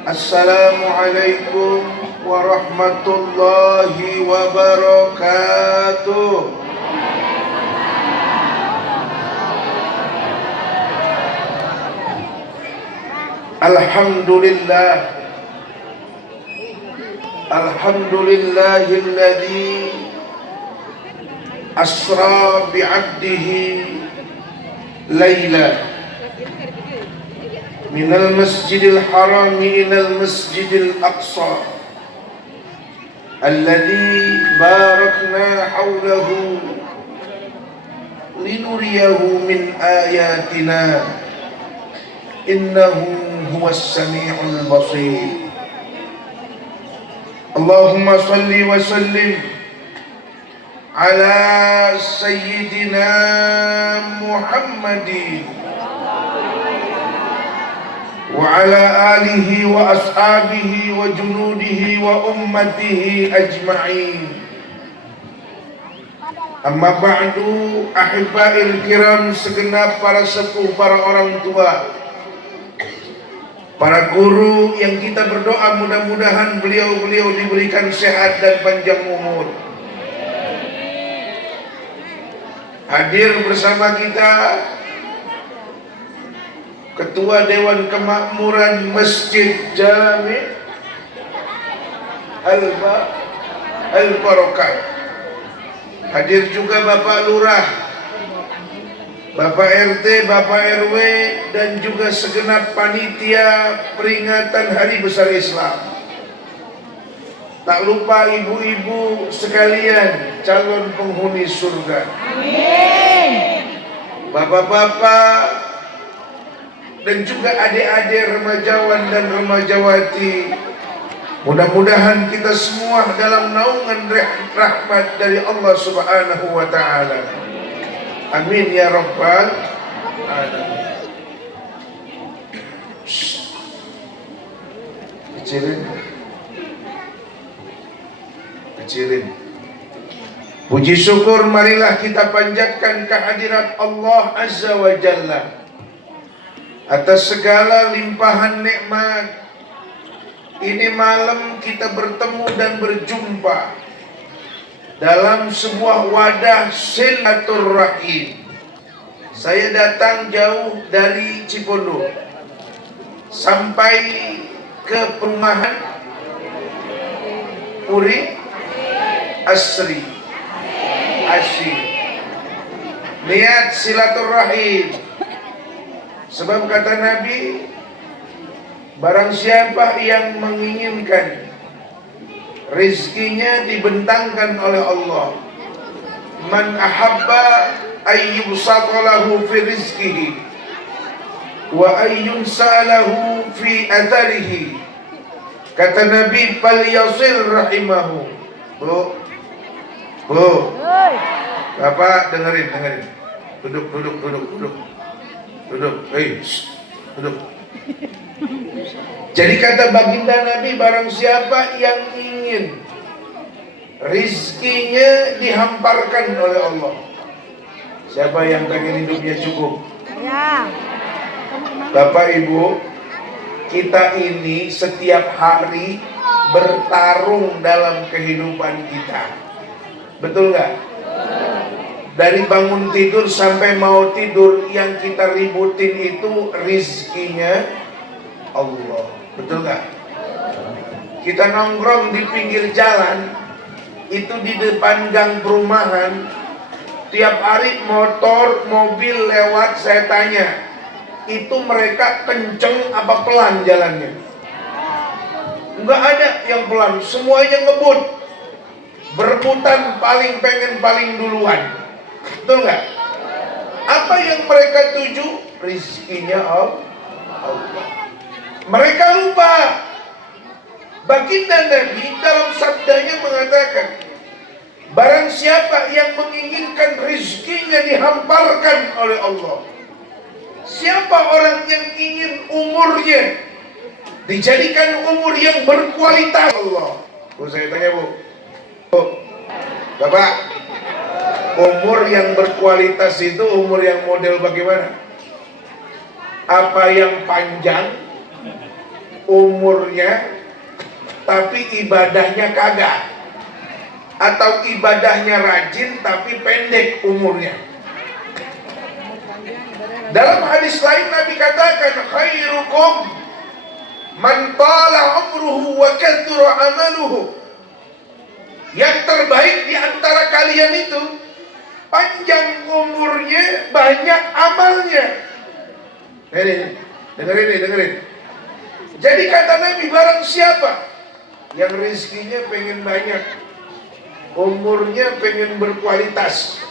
Assalamualaikum warahmatullahi wabarakatuh. Alhamdulillah. Alhamdulillahilladzi asra bi'abdihi laila minal masjidil harami ilal masjidil aqsa alladzi barakna hawlahu linuriyahu min ayatina innahu huwas sami'ul basir. Allahumma salli wa sallim ala sayyidina Muhammadin wa ala alihi wa ashabihi wa junudihi wa ummatihi ajma'in. Amma ba'du, ahibba'il kiram, segenap para sepuh, para orang tua, para guru yang kita berdoa mudah-mudahan beliau-beliau diberikan sehat dan panjang umur. Hadir bersama kita Ketua Dewan Kemakmuran Masjid Jami Al-Barakah. Hadir juga Bapak Lurah, Bapak RT, Bapak RW, dan juga segenap panitia peringatan Hari Besar Islam. Tak lupa ibu-ibu sekalian calon penghuni surga. Amin. Bapak-bapak dan juga adik-adik remajawan dan remajawati, mudah-mudahan kita semua dalam naungan rahmat dari Allah Subhanahu wa ta'ala. Amin ya rabbal alamin. Kecilin. Puji syukur marilah kita panjatkan kehadirat Allah Azza wa Jalla atas segala limpahan nikmat. Ini malam kita bertemu dan berjumpa dalam sebuah wadah silaturahim. Saya datang jauh dari Cipondo sampai ke perumahan Puri Asri Asyik, niat silaturahim. Sebab kata Nabi, barang siapa yang menginginkan rizkinya dibentangkan oleh Allah, man ahabba ayyubsatalahu fi rizkihi wa ayyunsalahu fi atharihi, kata Nabi, falyasil rahimahu. Bu, Bapak dengerin. Duduk. Duduk. Jadi kata baginda Nabi, barang siapa yang ingin rizkinya dihamparkan oleh Allah. Siapa yang pengen hidupnya cukup? Ya. Bapak Ibu, kita ini setiap hari bertarung dalam kehidupan kita. Betul nggak? Dari bangun tidur sampai mau tidur, yang kita ributin itu rizkinya Allah. Betul nggak? Kita nongkrong di pinggir jalan, itu di depan gang perumahan, tiap hari motor, mobil lewat, saya tanya, itu mereka kenceng apa pelan jalannya? Enggak ada yang pelan, semuanya ngebut, berebutan paling duluan. Betul nggak? Apa yang mereka tuju? Rizkinya Allah. Mereka lupa. Baginda Nabi dalam sabdanya mengatakan, barang siapa yang menginginkan rizkinya dihamparkan oleh Allah, siapa orang yang ingin umurnya dijadikan umur yang berkualitas Allah. Bu, saya tanya Bu, Bapak, umur yang berkualitas itu umur yang model bagaimana? Apa yang panjang, umurnya tapi ibadahnya kagak, atau ibadahnya rajin tapi pendek umurnya. Dalam hadis lain Nabi katakan, khairukum man tala umruhu wa kathura amaluhu. Yang terbaik di antara kalian itu panjang umurnya, banyak amalnya. Dengerin. Jadi kata Nabi, barang siapa yang rezekinya pengen banyak, umurnya pengen berkualitas,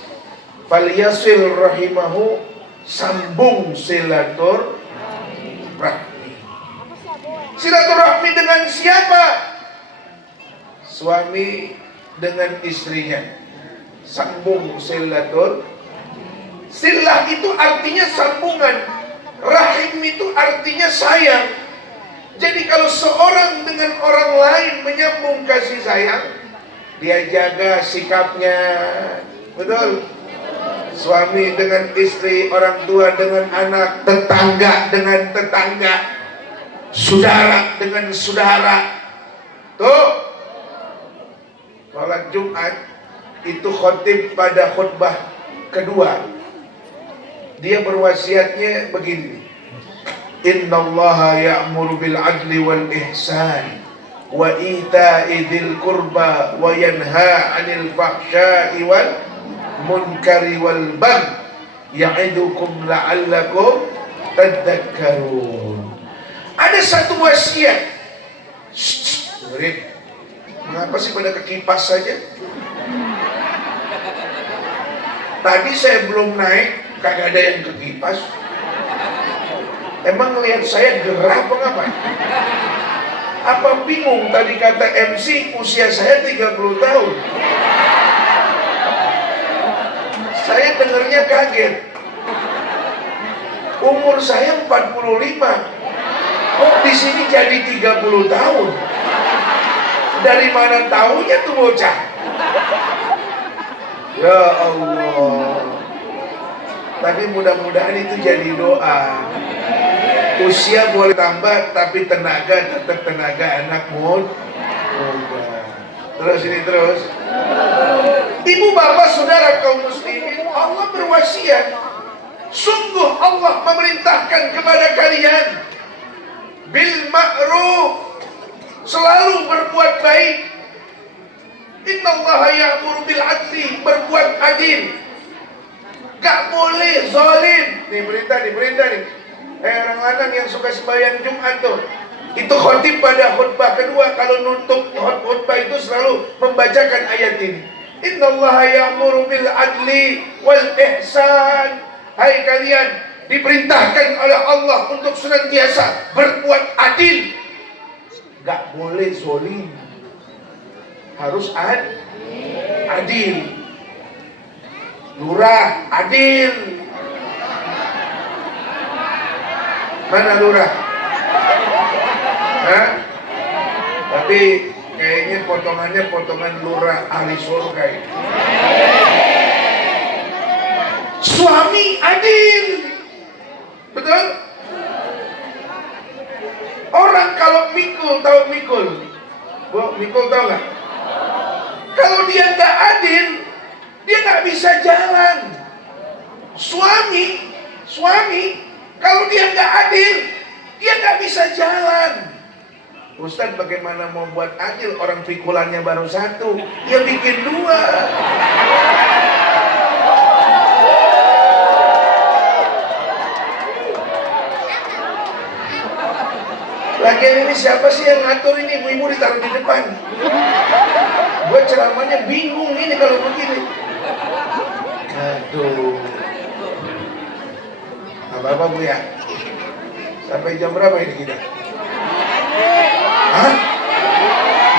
falyasil rahimahu, sambung silaturahmi. Silaturahmi dengan siapa? Suami dengan istrinya, sambung silaturahmi. Silah itu artinya sambungan, rahim itu artinya sayang. Jadi kalau seorang dengan orang lain menyambung kasih sayang, dia jaga sikapnya, betul? Suami dengan istri, orang tua dengan anak, tetangga dengan tetangga, saudara dengan saudara. Tuh, sholat Jumat itu khotib pada khutbah kedua, dia berwasiatnya begini: Innallaha ya'muru bil adli wal ihsan wa ita'i dzil qurba wa yanha 'anil fahsya'i wal munkari wal baghi ya'idukum la'allakum tadhakkarun. Ada satu wasiat. Dengerin. Mengapa sih pada ke kipas saja? Tadi saya belum naik, kagak ada yang ke kipas. Emang ngelihat saya gerah apa ngapain? Apa bingung tadi kata MC usia saya 30 tahun? Saya dengernya kaget. Umur saya 45. Kok di sini jadi 30 tahun? Dari mana tahunya tuh bocah? Ya Allah. Tapi mudah-mudahan itu jadi doa. Usia boleh tambah, tapi tenaga tetap tenaga anak muda. Terus ini terus. Ibu bapak saudara kaum muslimin, Allah berwasiat. Sungguh Allah memerintahkan kepada kalian bil ma'ruf, selalu berbuat baik. Innallaha ya'muru bil adli, berbuat adil. Gak boleh zalim. Nih perintah nih. Orang lanang yang suka sembahyang Jumat tuh, itu khotib pada khutbah kedua. Kalau nutup khutbah itu selalu membacakan ayat ini. Innallaha ya'muru bil adli wal ihsan. Hai kalian, diperintahkan oleh Allah untuk senantiasa berbuat adil. Gak boleh zalim. Harus adil. Lurah adil. Mana lurah? Hah? Tapi kayaknya potongannya potongan lurah ahli surga ini. Suami adil. Betul? Orang kalau mikul, tahu mikul? Bu, mikul tahu nggak? Kalau dia nggak adil, dia nggak bisa jalan. Suami, kalau dia nggak adil, dia nggak bisa jalan. Ustaz, bagaimana mau buat adil? Orang pikulannya baru satu, dia bikin dua. Lagian ini siapa sih yang ngatur ini? Ibu-ibu ditaruh di depan. Gue ceramahnya bingung ini kalau begini. Aduh. Apa-apa Bu ya? Sampai jam berapa ini kita? Hah?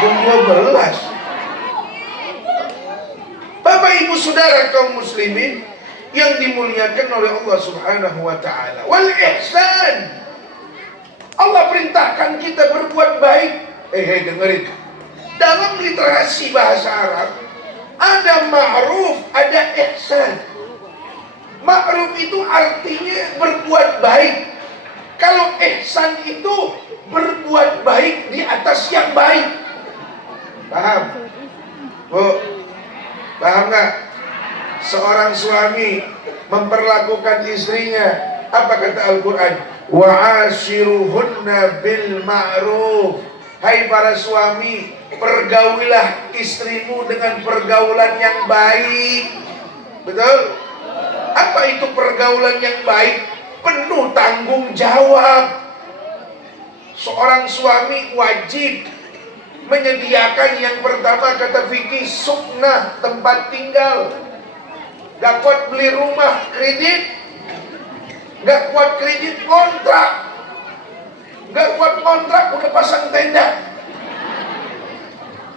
Jam 12. Bapak ibu saudara kaum muslimin yang dimuliakan oleh Allah Subhanahu wa ta'ala. Wal ihsan. Allah perintahkan kita berbuat baik. Dengerin. Dalam literasi bahasa Arab ada ma'ruf, ada ihsan. Ma'ruf itu artinya berbuat baik. Kalau ihsan itu berbuat kualitas yang baik. Paham? Bu, paham nggak? Seorang suami memperlakukan istrinya, apa kata Al-Quran? Wa'ashiruhunna bil ma'ruf. Hai para suami, pergaulilah istrimu dengan pergaulan yang baik. Betul? Apa itu pergaulan yang baik? Penuh tanggung jawab. Seorang suami wajib menyediakan yang pertama kata fikih suknah, tempat tinggal. Gak kuat beli rumah kredit, gak kuat kredit kontrak, gak kuat kontrak udah pasang tenda.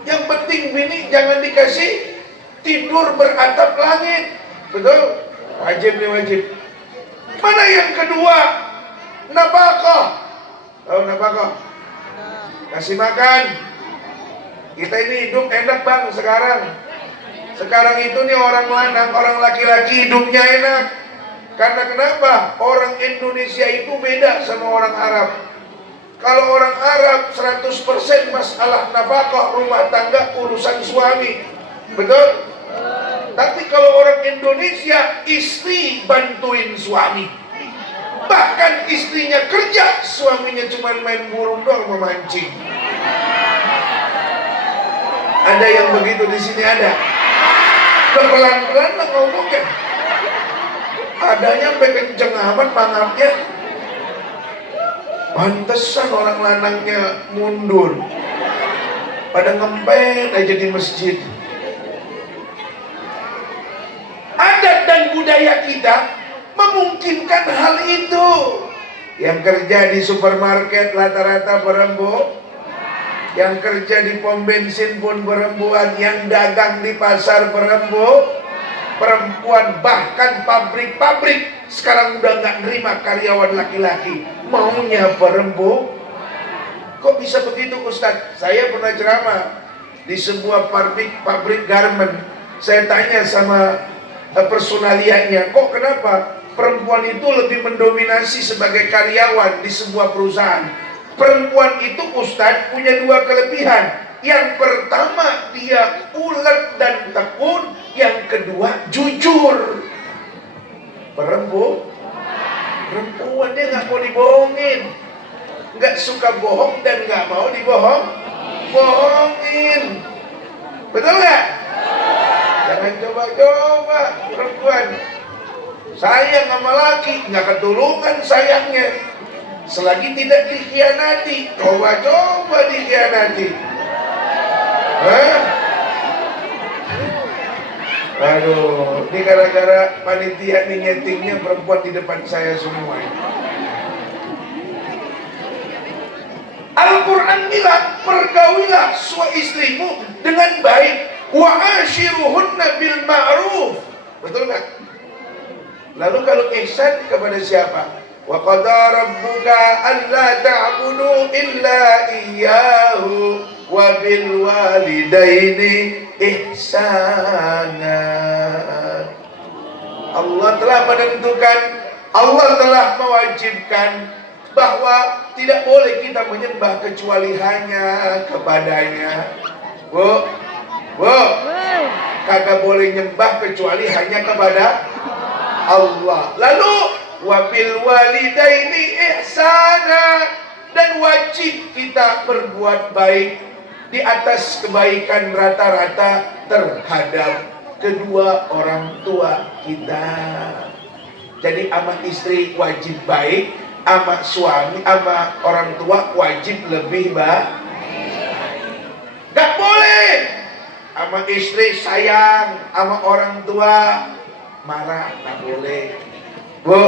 Yang penting bini jangan dikasih tidur beratap langit. Betul? Wajib nih, wajib. Mana yang kedua? Nafkah. Tahu nafkah? Kasih makan. Kita ini hidup enak bang sekarang. Sekarang itu nih orang lanang, orang laki-laki hidupnya enak. Karena kenapa? Orang Indonesia itu beda sama orang Arab. Kalau orang Arab 100% masalah nafkah rumah tangga urusan suami. Betul? Tapi kalau orang Indonesia, istri bantuin suami. Bahkan istrinya kerja, suaminya cuma main burung doang, memancing. Ada yang begitu di sini ada. Pelan-pelan lah ngomongnya. Adanya sampai kenceng amat mangapnya. Pantesan orang lanangnya mundur. Pada ngempet aja di masjid. Adat dan budaya kita memungkinkan hal itu. Yang kerja di supermarket rata-rata perempuan, yang kerja di pom bensin pun perempuan, yang dagang di pasar perempuan, bahkan pabrik-pabrik sekarang udah nggak nerima karyawan laki-laki, maunya perempuan. Kok bisa begitu Ustadz? Saya pernah ceramah di sebuah pabrik garment. Saya tanya sama personalianya, kok kenapa perempuan itu lebih mendominasi sebagai karyawan di sebuah perusahaan? Perempuan itu Ustadz punya dua kelebihan. Yang pertama dia ulet dan tekun. Yang kedua jujur. Perempuan dia nggak mau dibohongin, nggak suka bohong dan nggak mau bohongin. Betul nggak? Jangan coba-coba perempuan. Sayang sama laki, nggak ketulungan sayangnya. Selagi tidak dikhianati, coba-coba dikhianati. Aduh, ini gara-gara panitia nih nyetingnya perempuan di depan saya semua. Al-Quran bilang, pergaulilah istrimu dengan baik. Wa ashiruhunna bil ma'ruf. Betul nggak? Lalu kalau ihsan kepada siapa? Wa qadara rabbuka alla ta'budu illa iyyahu wa bil walidaini ihsana. Allah telah menentukan, Allah telah mewajibkan bahwa tidak boleh kita menyembah kecuali hanya kepadanya. Bu, kagak boleh nyembah kecuali hanya kepada Allah. Lalu wabil walidaini ihsana, dan wajib kita berbuat baik di atas kebaikan rata-rata terhadap kedua orang tua kita. Jadi sama istri wajib baik, sama suami, sama orang tua wajib lebih baik. Gak boleh sama istri sayang, sama orang tua marah, gak boleh. Bu,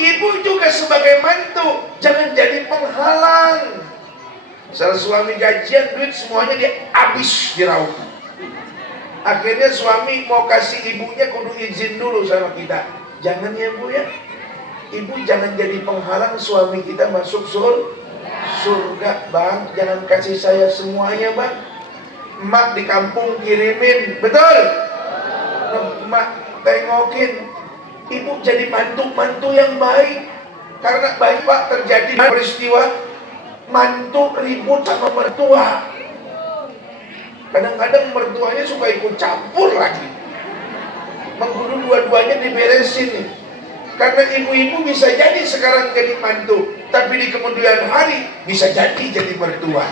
ibu juga sebagai mantu jangan jadi penghalang. Misal suami gajian, duit semuanya dia habis diraup. Akhirnya suami mau kasih ibunya kudu izin dulu sama kita. Jangan ya bu ya. Ibu jangan jadi penghalang suami kita masuk surga bang. Jangan kasih saya semuanya bang. Emak di kampung kirimin, betul? Emak tengokin. Ibu jadi mantu yang baik. Karena baik pak terjadi peristiwa mantu ribut sama mertua. Kadang-kadang mertuanya suka ikut campur lagi. Mengkudu dua-duanya diberesin nih. Karena ibu-ibu bisa jadi sekarang jadi mantu, tapi di kemudian hari bisa jadi mertua.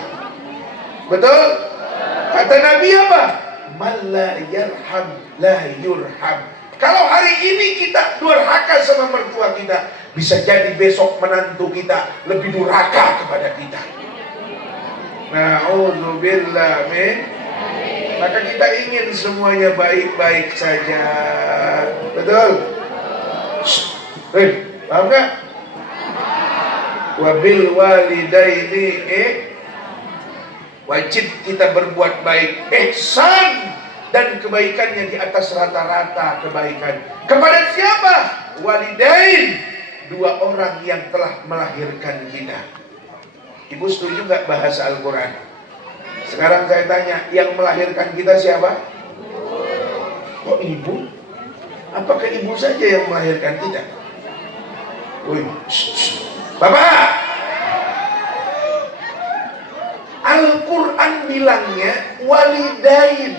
Betul? Kata Nabi apa? Man la yarham la yurham. Kalau hari ini kita durhaka sama mertua kita, bisa jadi besok menantu kita lebih durhaka kepada kita. Na'udzubillah min. Maka kita ingin semuanya baik-baik saja. Betul? Paham gak? Wabil walidaini wajib kita berbuat baik, ihsan, dan kebaikannya di atas rata-rata kebaikan. Kepada siapa? Walidain, dua orang yang telah melahirkan kita. Ibu setuju gak bahasa Al-Quran? Sekarang saya tanya, yang melahirkan kita siapa? Kok ibu? Apakah ibu saja yang melahirkan kita? Woi, Bapak, Al-Quran bilangnya walidain.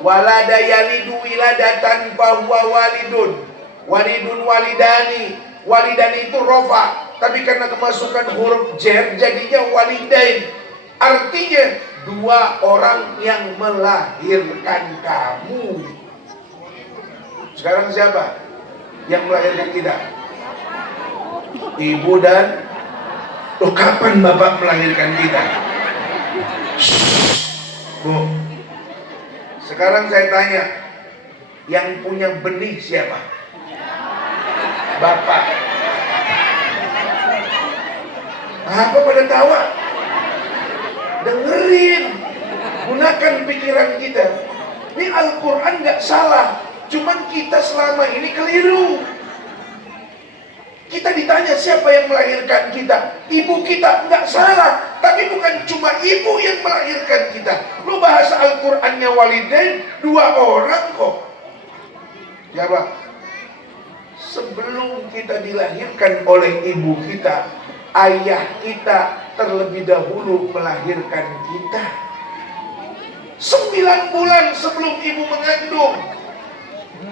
Walada yalidu wiladatan bahwa walidun. Walidun walidani. Walidani itu rofa, tapi karena kemasukan huruf jer jadinya walidain. Artinya dua orang yang melahirkan kamu. Sekarang siapa yang melahirkan kita? Ibu dan kapan bapak melahirkan kita? Bu, sekarang saya tanya, yang punya benih siapa? Bapak. Apa pada tawa? Dengerin, gunakan pikiran kita. Ini Al-Quran gak salah, cuman kita selama ini keliru. Kita ditanya siapa yang melahirkan kita? Ibu kita, nggak salah. Tapi bukan cuma ibu yang melahirkan kita. Lu bahasa Al-Qur'annya walidain, dua orang kok. Ya Pak, sebelum kita dilahirkan oleh ibu kita, ayah kita terlebih dahulu melahirkan kita. 9 bulan sebelum ibu mengandung.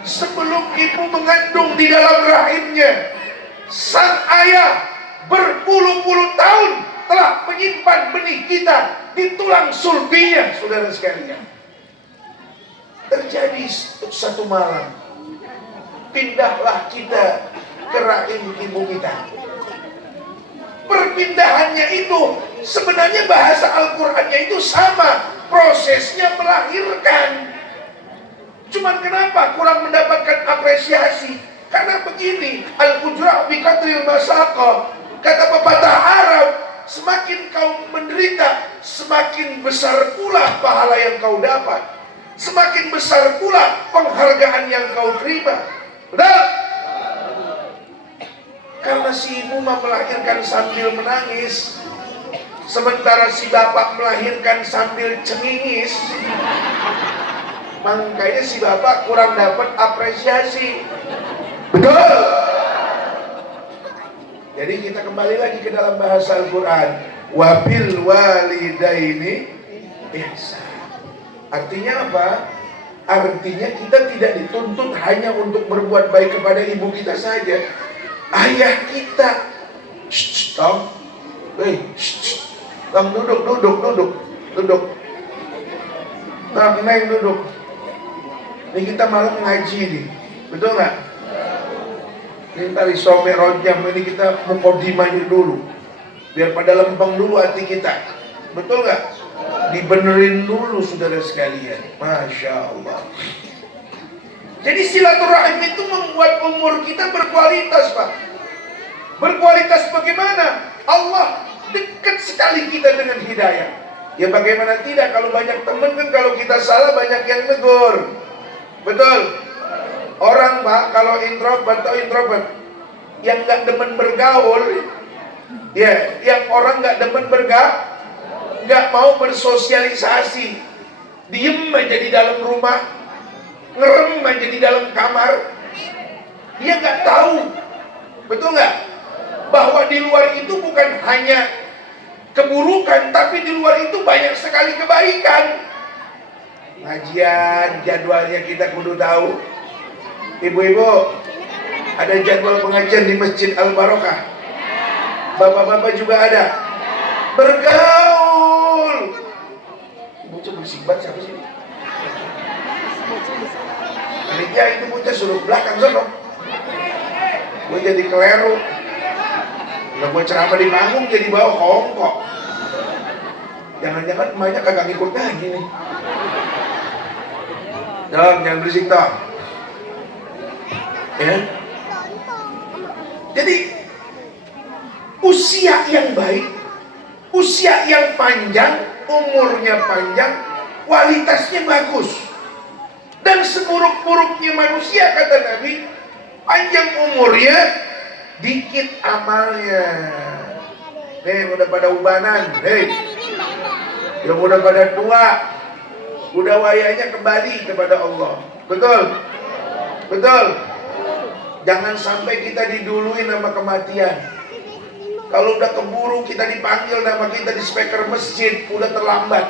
Sebelum ibu mengandung di dalam rahimnya, sang ayah berpuluh-puluh tahun telah menyimpan benih kita di tulang sulbinya, saudara sekalian. Terjadi satu malam, pindahlah kita ke rahim ibu kita. Perpindahannya itu sebenarnya bahasa Al-Qur'annya itu sama, prosesnya melahirkan. Cuman kenapa kurang mendapatkan apresiasi? Karena begini, al-ujra' bi qadril masaqah. Kata pepatah Arab, semakin kau menderita, semakin besar pula pahala yang kau dapat. Semakin besar pula penghargaan yang kau terima. Betul? Karena si ibu melahirkan sambil menangis, sementara si bapak melahirkan sambil cengingis, makanya si bapak kurang dapat apresiasi. Betul. Jadi kita kembali lagi ke dalam bahasa Al-Quran. Wabil walidaini ihsan. Artinya apa? Artinya kita tidak dituntut hanya untuk berbuat baik kepada ibu kita saja. Ayah kita. Tom. Tom, duduk. Nah, Neng duduk. Ini kita malam ngaji nih. Betul nggak? Ini tadi some rojam, ini kita mukodimahnya dulu, biar pada lempeng dulu hati kita. Betul nggak? Dibenerin dulu saudara sekalian. Masya Allah. Jadi silaturahim itu membuat umur kita berkualitas, Pak. Berkualitas bagaimana? Allah dekat sekali kita dengan hidayah. Ya bagaimana tidak, kalau banyak teman kan, kalau kita salah banyak yang negur. Betul. Orang Pak, kalau introvert atau introvert yang nggak demen bergaul, ya, yang orang nggak demen nggak mau bersosialisasi, diem aja di dalam rumah, ngerem aja di dalam kamar, dia nggak tahu, betul nggak? Bahwa di luar itu bukan hanya keburukan, tapi di luar itu banyak sekali kebaikan. Ngajian, jadwalnya kita kudu tahu. Ibu-ibu, ada jadwal pengajian di Masjid Al-Barokah. Bapak-bapak juga ada. Bergaul. Bocah bersih banget siapa sih? Panitia itu bocah suruh belakang sono. Gue jadi keleru. Kalau gue ceramah di panggung jadi bawa kongkok. Jangan-jangan emaknya kagak ngikut lagi nih. Jangan berisik toh. Ya. Jadi usia yang baik, usia yang panjang, umurnya panjang, kualitasnya bagus. Dan seburuk-buruknya manusia, kata Nabi, panjang umurnya, dikit amalnya. Udah pada ubanan, yang udah pada tua, udah wayanya kembali kepada Allah. Betul? Betul? Jangan sampai kita diduluin sama kematian. Kalau udah keburu kita dipanggil nama kita di speaker masjid, udah terlambat.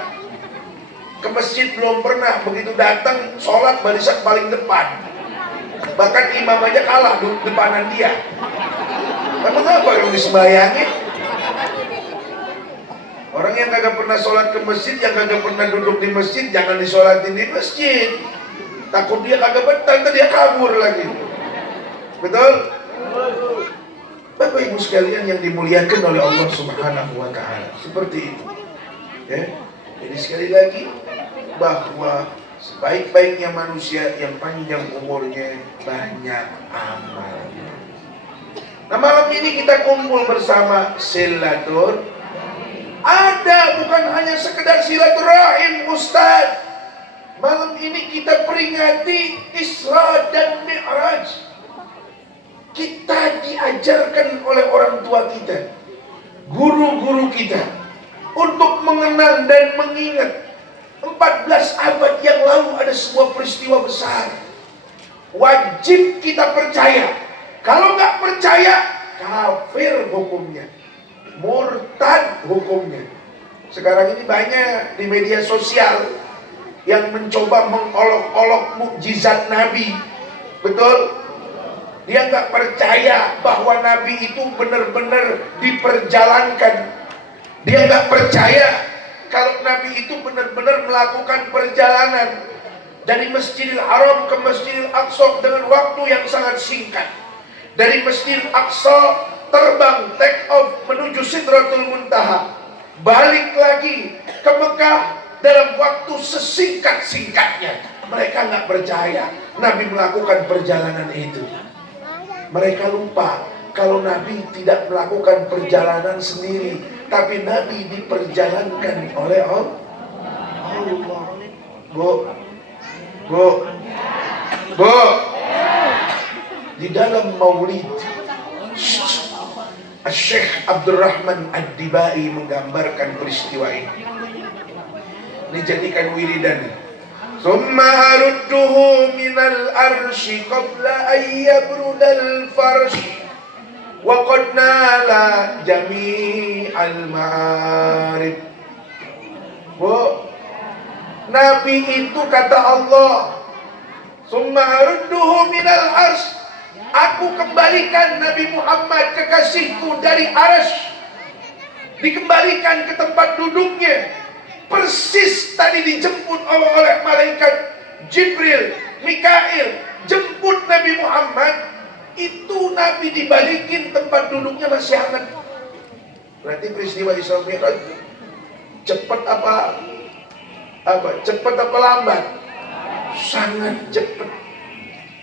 Ke masjid belum pernah, begitu datang sholat barisan paling depan. Bahkan imam aja kalah depanan dia. Emang apa yang disembayangin? Orang yang kagak pernah sholat ke masjid, yang kagak pernah duduk di masjid, jangan disolatin di masjid. Takut dia kagak betah, dia kabur lagi. Betul? Bapak Ibu sekalian yang dimuliakan oleh Allah Subhanahu wa Ta'ala, seperti itu. Ya. Jadi sekali lagi, bahwa sebaik-baiknya manusia yang panjang umurnya, banyak amalnya. Nah, malam ini kita kumpul bersama silaturahim. Ada bukan hanya sekedar silaturahim, Ustaz. Malam ini kita peringati Isra dan Mi'raj. Kita diajarkan oleh orang tua kita, guru-guru kita, untuk mengenal dan mengingat 14 abad yang lalu ada sebuah peristiwa besar. Wajib kita percaya. Kalau nggak percaya, kafir hukumnya, murtad hukumnya. Sekarang ini banyak di media sosial yang mencoba mengolok-olok mukjizat Nabi. Betul? Dia nggak percaya bahwa Nabi itu benar-benar diperjalankan. Dia nggak percaya kalau Nabi itu benar-benar melakukan perjalanan dari Masjidil Haram ke Masjidil Aqsa dengan waktu yang sangat singkat. Dari Masjidil Aqsa terbang, take off menuju Sidratul Muntaha, balik lagi ke Mekah dalam waktu sesingkat-singkatnya. Mereka nggak percaya Nabi melakukan perjalanan itu. Mereka lupa kalau Nabi tidak melakukan perjalanan sendiri, tapi Nabi diperjalankan oleh Allah. Bu, di dalam Maulid, Syekh Abdurrahman Ad-Dibai menggambarkan peristiwa ini. Dijadikan wiridan. Summa arudduhu minal arshi qabla ayyabrodal farshi wa qad nala jami'al ma'arif. Bu, Nabi itu kata Allah, summa arudduhu minal arsh, aku kembalikan Nabi Muhammad kekasihku dari arsh, dikembalikan ke tempat duduknya. Persis tadi dijemput oleh malaikat Jibril, Mikail, jemput Nabi Muhammad. Itu Nabi dibalikin tempat duduknya masih hangat. Berarti peristiwa Isra Mi'raj cepat apa? Cepat apa lambat? Sangat cepat.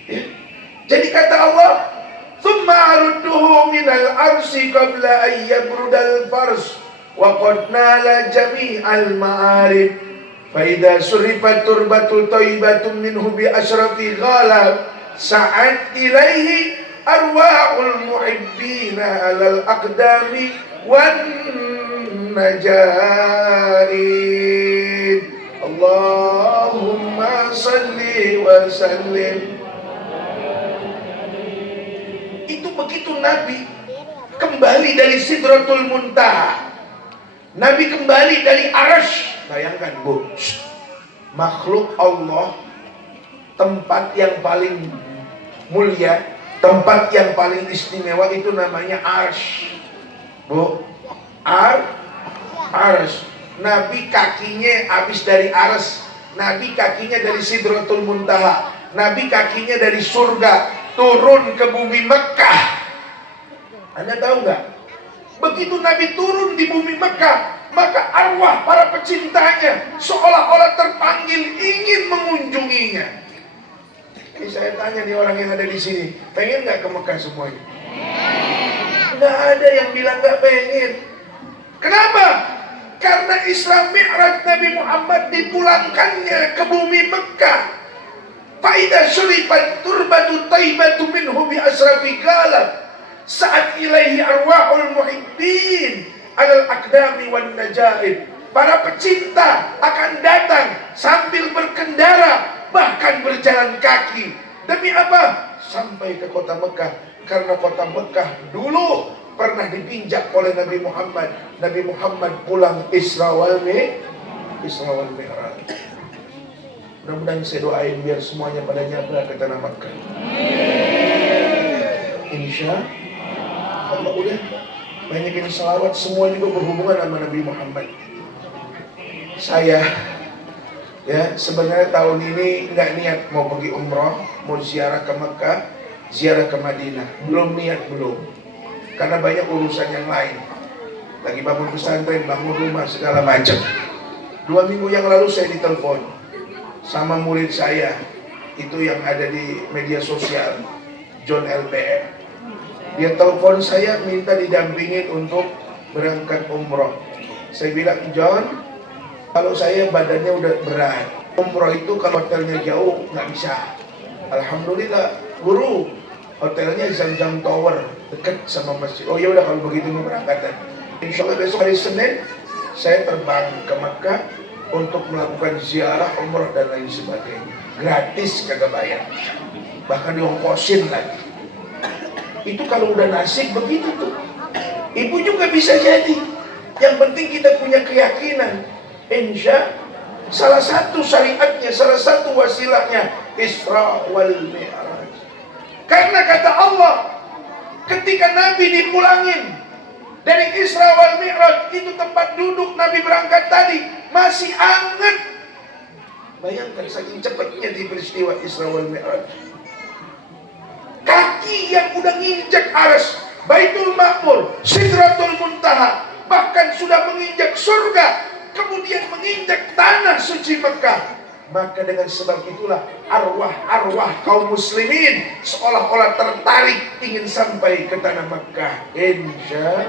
Ya. Jadi kata Allah, "Tsumma arudduhu minal arsi qabla ayyabrodal farsh wa qad nala jami'al ma'arif fa idza surifat turbatu thayyibatun minhu bi asrafi ghalab sa'at ilaihi arwahul muhibbina alal aqdami wan najaid." Allahumma salli wa sallim. Itu begitu Nabi kembali dari Sidratul Muntaha, Nabi kembali dari Arsy. Bayangkan Bu, makhluk Allah, tempat yang paling mulia, tempat yang paling istimewa itu namanya Arsy. Bu, Arsy. Nabi kakinya habis dari Arsy. Nabi kakinya dari Sidratul Muntaha. Nabi kakinya dari surga turun ke bumi Mekah. Anda tahu nggak? Begitu Nabi turun di bumi Mekah, maka arwah para pecintanya seolah-olah terpanggil ingin mengunjunginya. Ini saya tanya nih orang yang ada di sini, pengen nggak ke Mekah semuanya? Nggak ada yang bilang nggak pengen. Kenapa? Karena Isra Mi'raj Nabi Muhammad dipulangkannya ke bumi Mekah. Faida syurifat turbatu taibatu minhu bi asrafi galab. Saat ilaihi arwahul muhibbin alal akdami wan najaib. Para pecinta akan datang sambil berkendara, bahkan berjalan kaki. Demi apa? Sampai ke kota Mekah. Karena kota Mekah dulu pernah dipinjak oleh Nabi Muhammad. Nabi Muhammad pulang Isra wal Mi'raj. Mudah-mudahan saya doain biar semuanya pada nyabra ke tanah Mekah. Insya Allah. Udah banyakin salawat, semua juga berhubungan sama Nabi Muhammad. Saya sebenarnya tahun ini nggak niat mau pergi umroh, mau ziarah ke Mekah, ziarah ke Madinah. Belum niat, belum. Karena banyak urusan yang lain. Lagi bangun pesantren, bangun rumah, segala macam. 2 minggu yang lalu saya ditelepon sama murid saya, itu yang ada di media sosial, John LPM. Dia telepon saya minta didampingin untuk berangkat umroh. Saya bilang, John, kalau saya badannya udah berat, umroh itu kalau hotelnya jauh nggak bisa. Alhamdulillah, guru, hotelnya Zamzam Tower, dekat sama masjid. Oh ya udah, kalau begitu mau berangkat. Insya Allah besok hari Senin saya terbang ke Makkah untuk melakukan ziarah, umroh dan lain sebagainya. Gratis, kagak bayar. Bahkan diongkosin lagi. Itu kalau udah nasib begitu tuh. Ibu juga bisa jadi. Yang penting kita punya keyakinan. Insya salah satu syariatnya, salah satu wasilahnya Isra wal Mi'raj. Karena kata Allah, ketika Nabi dipulangin dari Isra wal Mi'raj, itu tempat duduk Nabi berangkat tadi masih anget. Bayangkan saking cepatnya di peristiwa Isra wal Mi'raj. Kaki yang udah nginjak Arsy, Baitul Ma'mur, Sidratul Muntaha, bahkan sudah menginjak surga, kemudian menginjak tanah suci Mekah. Maka dengan sebab itulah arwah-arwah kaum muslimin seolah-olah tertarik ingin sampai ke tanah Mekah. Insya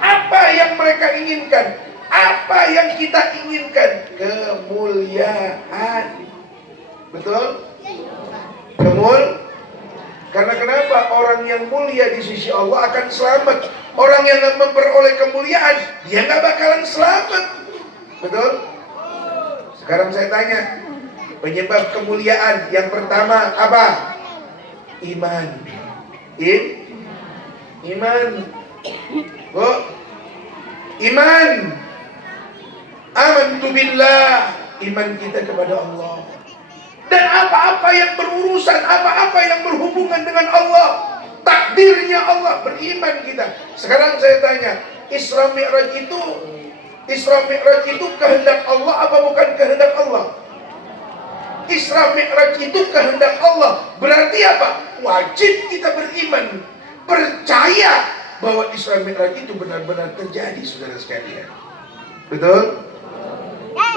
apa yang mereka inginkan? Apa yang kita inginkan? Kemuliaan. Betul? Karena kenapa? Orang yang mulia di sisi Allah akan selamat. Orang yang memperoleh kemuliaan, dia nggak bakalan selamat. Betul? Sekarang saya tanya, penyebab kemuliaan yang pertama apa? Iman. Iman. Oh, iman. Amantu billah. Iman kita kepada Allah. Dan apa-apa yang berurusan, apa-apa yang berhubungan dengan Allah, takdirnya Allah, beriman kita. Sekarang saya tanya, Isra Mi'raj itu kehendak Allah apa bukan kehendak Allah? Isra Mi'raj itu kehendak Allah. Berarti apa? Wajib kita beriman, percaya bahwa Isra Mi'raj itu benar-benar terjadi, saudara sekalian. Betul?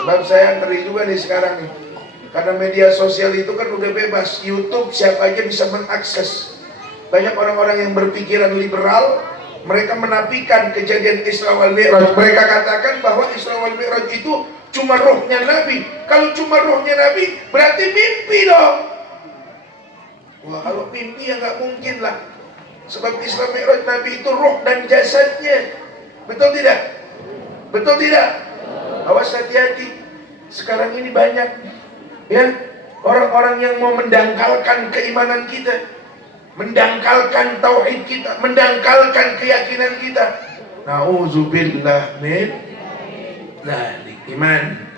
Sebab saya ngeri juga nih sekarang nih. Karena media sosial itu kan udah bebas. YouTube siapa aja bisa mengakses. Banyak orang-orang yang berpikiran liberal, mereka menafikan kejadian Isra wal Mi'raj. Mereka katakan bahwa Isra wal Mi'raj itu cuma rohnya Nabi. Kalau cuma rohnya Nabi, berarti mimpi dong. Wah, kalau mimpi ya nggak mungkin lah. Sebab Isra Mi'raj Nabi itu roh dan jasadnya. Betul tidak? Betul tidak? Awas, hati-hati. Sekarang ini banyak orang-orang yang mau mendangkalkan keimanan kita, mendangkalkan tauhid kita, mendangkalkan keyakinan kita. Nauzubillah min dzalik. Iman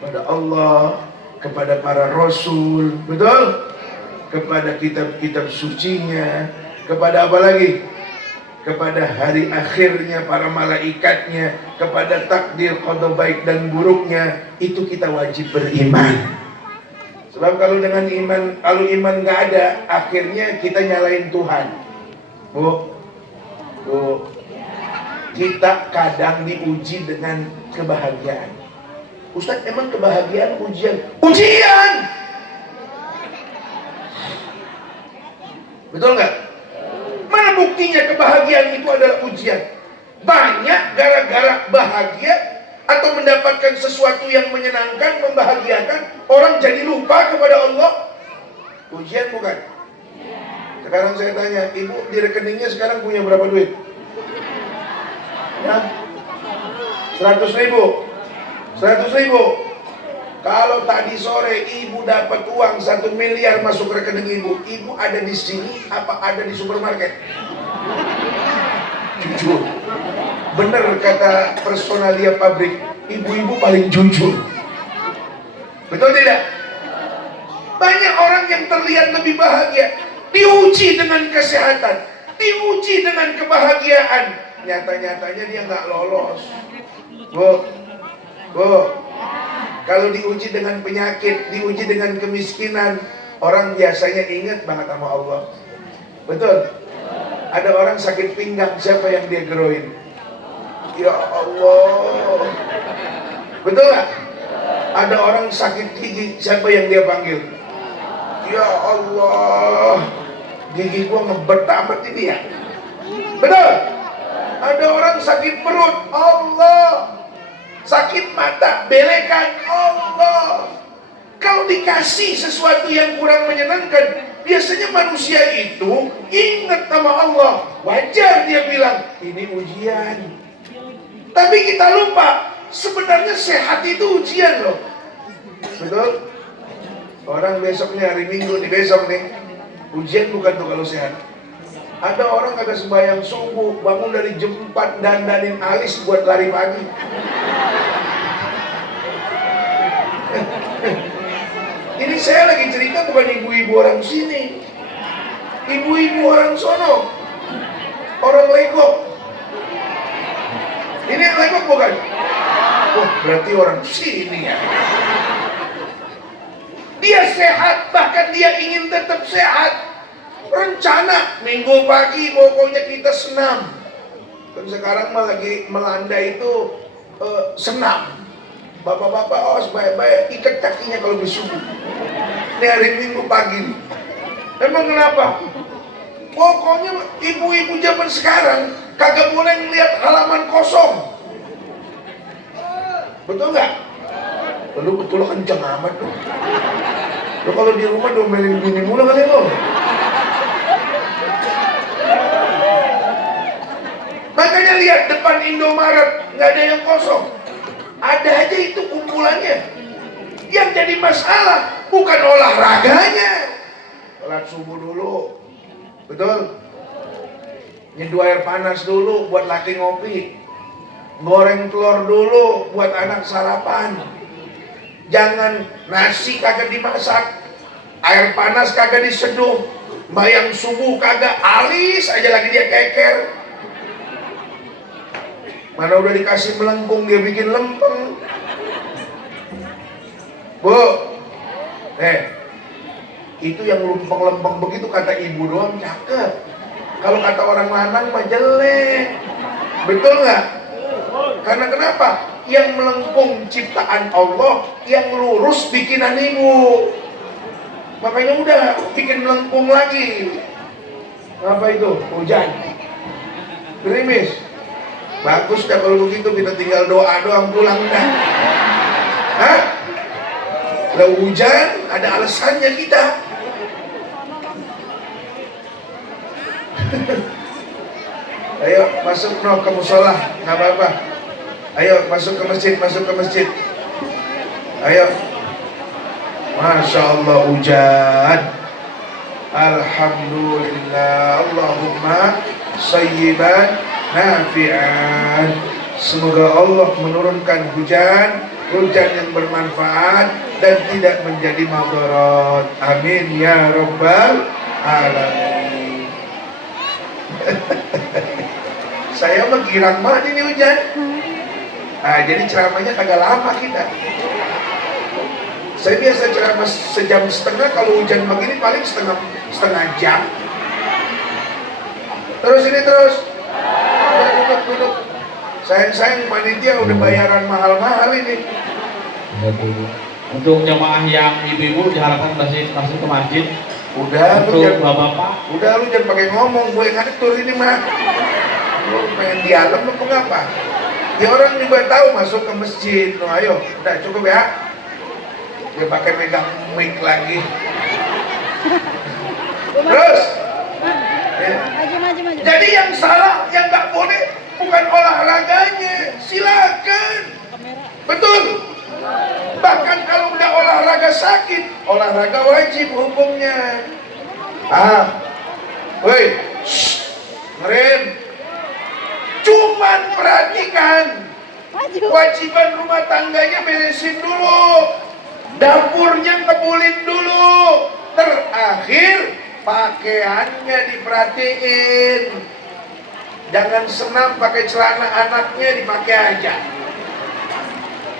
kepada Allah, kepada para rasul, betul? Kepada kitab-kitab sucinya, kepada apa lagi? Kepada hari akhirnya, para malaikatnya, kepada takdir qada baik dan buruknya. Itu kita wajib beriman. Sebab kalau dengan iman, kalau iman nggak ada, akhirnya kita nyalain Tuhan. Bu, kita kadang diuji dengan kebahagiaan. Ustaz, emang kebahagiaan ujian? Ujian! Betul nggak? Mana buktinya kebahagiaan itu adalah ujian? Banyak gara-gara bahagia atau mendapatkan sesuatu yang menyenangkan, membahagiakan, orang jadi lupa kepada Allah. Ujian bukan? Sekarang saya tanya, ibu di rekeningnya sekarang punya berapa duit? Ya? 100.000. 100.000. Kalau tadi sore ibu dapat uang 1 miliar masuk rekening ibu, ibu ada di sini apa ada di supermarket? Jujur. Bener kata personalia pabrik, ibu-ibu paling jujur. Betul tidak? Banyak orang yang terlihat lebih bahagia, diuji dengan kesehatan, diuji dengan kebahagiaan, nyata-nyatanya dia nggak lolos. Kalau diuji dengan penyakit, diuji dengan kemiskinan, orang biasanya ingat banget sama Allah. Betul? Ada orang sakit pinggang, siapa yang dia geroin? Ya Allah. Betul gak? Ada orang sakit gigi, siapa yang dia panggil? Ya Allah, gigi gua ngebet amat ini ya. Betul? Ada orang sakit perut, Allah. Sakit mata, belekan, Allah. Kalau dikasih sesuatu yang kurang menyenangkan, biasanya manusia itu ingat nama Allah. Wajar dia bilang, ini ujian. Tapi kita lupa, sebenarnya sehat itu ujian loh. Betul? Orang besok nih, hari Minggu nih, besok nih, ujian bukan tuh kalau sehat. Ada orang kagak sembahyang subuh, bangun dari jam 4 dandanin alis buat lari pagi. Ini saya lagi cerita bukan ibu-ibu orang sini, ibu-ibu orang sono, orang Legok. Ini yang Legok bukan? Wah, berarti orang sini ya. Dia sehat, bahkan dia ingin tetap sehat. Rencana minggu pagi pokoknya kita senam. Dan sekarang mah lagi melanda itu senam. Bapak-bapak awas baik-baik, ikat kakinya kalau bersubuh. Ini hari Minggu pagi nih. Emang kenapa? Pokoknya ibu-ibu zaman sekarang kagak boleh ngeliat halaman kosong. Betul nggak? Lu betul kenceng amat tuh. Lu kalau di rumah domelin bini mulu kali lo. Makanya lihat depan Indomaret nggak ada yang kosong. Ada aja itu kumpulannya. Yang jadi masalah bukan olahraganya. Sholat subuh dulu, betul? Nyeduh air panas dulu buat laki ngopi. Goreng telur dulu buat anak sarapan. Jangan nasi kagak dimasak, air panas kagak diseduh, bayang subuh kagak, alis aja lagi dia keker. Mana udah dikasih melengkung dia bikin lempeng. Bu, itu yang lempeng-lempeng begitu kata ibu doang cakep. Kalau kata orang lanang mah jelek. Betul nggak? Karena kenapa? Yang melengkung ciptaan Allah, yang lurus bikinan ibu. Makanya udah bikin melengkung lagi. Apa itu? Hujan, gerimis. Bagus dah kalau begitu, kita tinggal doa doang pulang dah. Hah? Kalau hujan ada alasannya kita. Ayo masuk ke musola, nggak apa-apa. Ayo masuk ke masjid. Ayo. Masya Allah hujan. Alhamdulillah. Allahumma sayyiban nafi'an. Semoga Allah menurunkan hujan yang bermanfaat dan tidak menjadi madarat. Amin ya rabbal alamin. Saya mah girang banget ini hujan. Jadi ceramahnya agak lama kita. Saya biasa ceramah sejam setengah, kalau hujan begini paling setengah jam. Terus ini terus. Duduk. Sayang panitia udah bayaran mahal-mahal ini. Untuk jemaah yang ibu-ibu diharapkan masih ke masjid. Udah untuk bapak-bapak. Udah lu jangan pakai ngomong, gue ngatur ini mah. Lu pengen dialem apa ngapa? Ya orang juga tahu masuk ke masjid. No, ayo, udah cukup ya. Dia pakai megang mic lagi. Terus. Ya. Maju. Jadi yang salah, yang nggak boleh bukan olahraganya, silakan. Betul. Bahkan kalau udah olahraga sakit, olahraga wajib hukumnya. Woi, ngerem. Cuman perhatikan, kewajiban rumah tangganya beresin dulu, dapurnya ngebulin dulu, terakhir pakaiannya diperhatiin. Jangan senam pakai celana anaknya dipakai aja.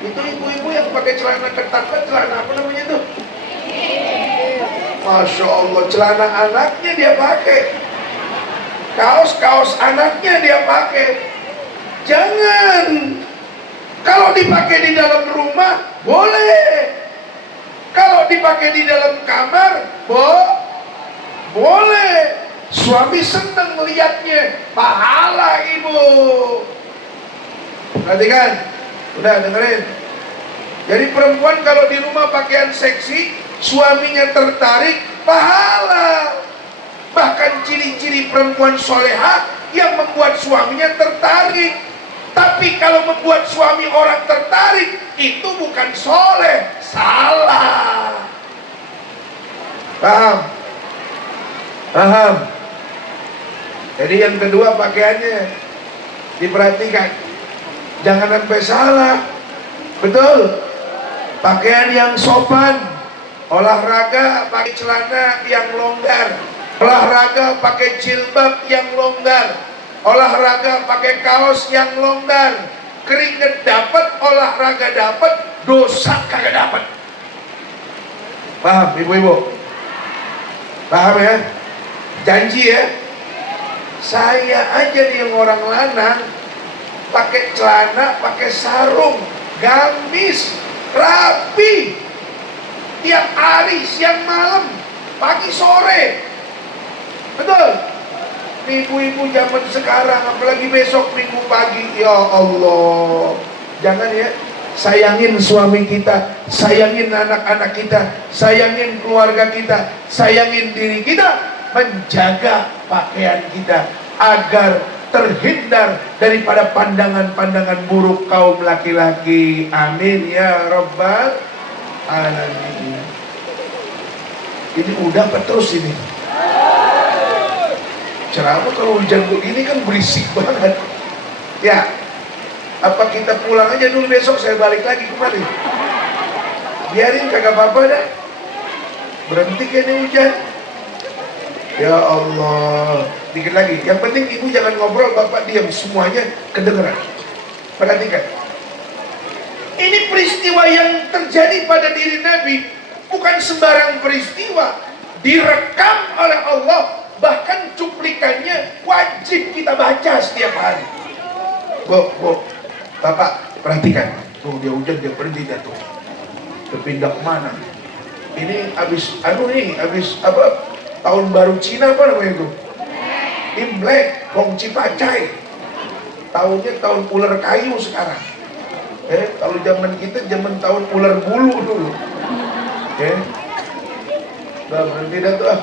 Itu ibu-ibu yang pakai celana ketat, celana apa namanya tuh? Masya Allah, celana anaknya dia pakai, kaos anaknya dia pakai. Jangan. Kalau dipakai di dalam rumah boleh, kalau dipakai di dalam kamar boleh. Suami senang melihatnya, pahala ibu. Perhatikan, udah dengerin. Jadi perempuan kalau di rumah pakaian seksi, suaminya tertarik, pahala. Bahkan ciri-ciri perempuan soleha yang membuat suaminya tertarik. Tapi kalau membuat suami orang tertarik, itu bukan soleh, salah. Paham? Jadi yang kedua pakaiannya diperhatikan, jangan sampai salah. Betul. Pakaian yang sopan, olahraga pakai celana yang longgar, olahraga pakai jilbab yang longgar, olahraga pakai kaos yang longgar. Keringet dapat, olahraga dapat, dosa kagak dapat. Paham ibu-ibu? Paham ya? Janji ya. Saya aja nih yang orang lanang pakai celana, pakai sarung, gamis, rapi, tiap hari, siang malam, pagi sore. Betul? Ibu-ibu zaman sekarang, apalagi besok minggu pagi, ya Allah. Jangan ya. Sayangin suami kita, sayangin anak-anak kita, sayangin keluarga kita, sayangin diri kita. Menjaga pakaian kita agar terhindar daripada pandangan-pandangan buruk kaum laki-laki. Amin ya rabbal alamin. Ini udah apa terus ini? Ceramah kalau hujan begini kan berisik banget. Ya, apa kita pulang aja dulu, besok saya balik lagi kemari. Biarin kagak apa-apa dah. Berhenti kan ini hujan. Ya Allah, dikit lagi. Yang penting ibu jangan ngobrol, bapak diam, semuanya kedengeran. Perhatikan. Ini peristiwa yang terjadi pada diri Nabi bukan sembarang peristiwa, direkam oleh Allah, bahkan cuplikannya wajib kita baca setiap hari. Bu, bapak perhatikan. Tuh dia hujan, dia berhenti dah tuh. Berpindah kemana? Ini habis apa? Tahun baru Cina apa namanya itu? Imlek, Gong Cipacai. Tahunnya tahun ular kayu sekarang. Kalau zaman kita zaman tahun ular bulu dulu. Udah berhenti dah tuh.